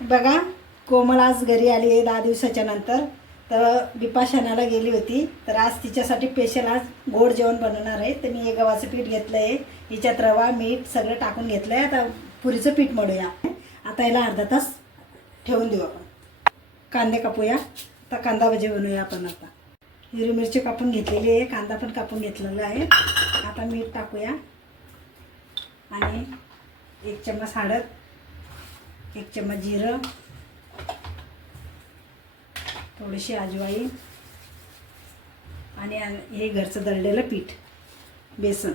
बघा, कोमल आज घरी आली आहे 10 दिवसाच्या नंतर. तर विपाशनाला गेली होती, तर आज तिच्यासाठी स्पेशल आज गोड जेवण बनवणार आहे. तर मी हे गव्हाचं पीठ घेतलं आहे, याच्यात रवा मीठ सगळं टाकून घेतलं आहे. आता पुरीचं पीठ मळूया. आता याला अर्धा तास ठेवून देऊ आपण. कांदे कापूया. आता कांदा भजी बनवूया आपण. आता हिरवी मिरची कापून घेतलेली आहे, कांदा पण कापून घेतलेला आहे. आता मीठ टाकूया आणि 1 चम्मच हळद, 1 चम्मच जिरं, थोडीशी अजवाईन आणि हे घरचं दळलेलं पीठ बेसन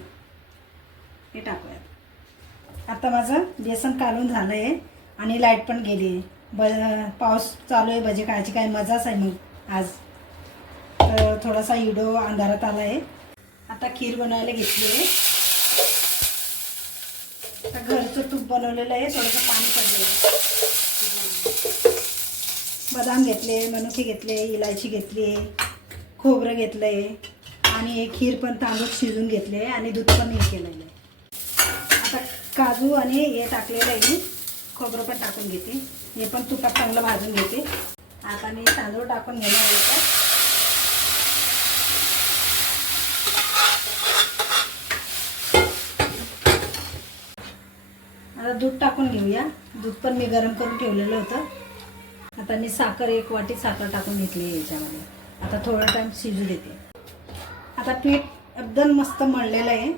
हे टाकूयात. आता माझं बेसन काढून झालं आहे आणि लाईट पण गेली आहे. पाऊस चालू आहे, भजी खायची काय मजाच आहे मग आज. तर थोडासा व्हिडिओ अंधारात आला आहे. आता खीर बनवायला घेतली आहे. आता घरचं तूप बनवलेलं आहे, थोडंसं पाणी पडलेलं आहे. बदाम घेतले, मनुके घेतले, इलायची घेतली, खोबरं घेतलं आहे आणि हे खीर पण तांदूळ शिजून घेतले आणि दूध पण हे केलेलं आहे. आता काजू आणि हे टाकलेलं आहे, खोबरं पण टाकून घेते. हे पण तुपात चांगलं भाजून घेते. आता मी तांदूळ टाकून घेणार आहे. आता दूध टाकून घेऊया. दूध पण मी गरम करून ठेवलेलं होतं. आता मी साखर 1 वाटी साखर टाकून घेतली आहे याच्यामध्ये. आता थोडा टाईम शिजू देते. आता पीठ एकदम मस्त मळलेलं आहे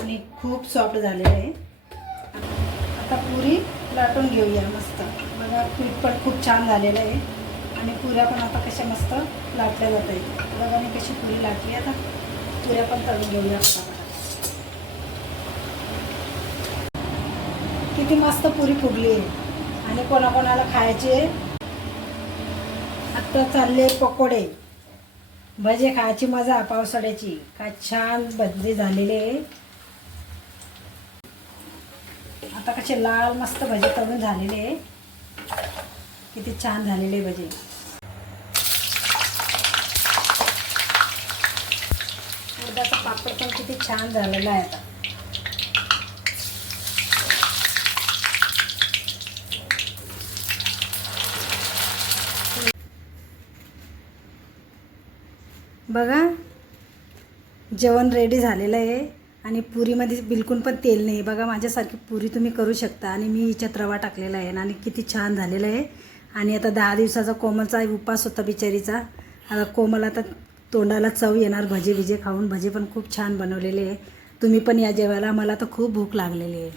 आणि खूप सॉफ्ट झालेलं आहे. आता पुरी लाटून घेऊया मस्त. बघा, पीठ पण खूप छान झालेलं आहे आणि पुऱ्या पण आता कशा मस्त लाटल्या जात आहेत. बघा मी कशी पुरी लाटली. आता पुऱ्या पण तळून घेऊया. किती मस्त पुरी फुगली आहे आणि कोणाकोणाला खायचे. आता चालले पकोडे, भजे खायची मजा पावसाळ्याची. काय छान भजी झालेले आहे. आता कसे लाल मस्त भजे तळून झालेले आहे. किती छान झालेले भजे. उडदाचा पापड पण किती छान झालेला आहे. आता बघा, जेवण रेडी झालेलं आहे आणि पुरीमध्ये बिलकुल पण तेल नाही. बघा, माझ्यासारखी पुरी तुम्ही करू शकता. आणि मी हिच्यात रवा टाकलेला आहे आणि किती छान झालेलं आहे. आणि आता 10 दिवसाचा कोमलचा उपास होता बिचारीचा. आता कोमल आता तोंडाला चव येणार भजे खाऊन. भजे पण खूप छान बनवलेले आहे. तुम्ही पण या जेवायला. मला तर खूप भूक लागलेली आहे.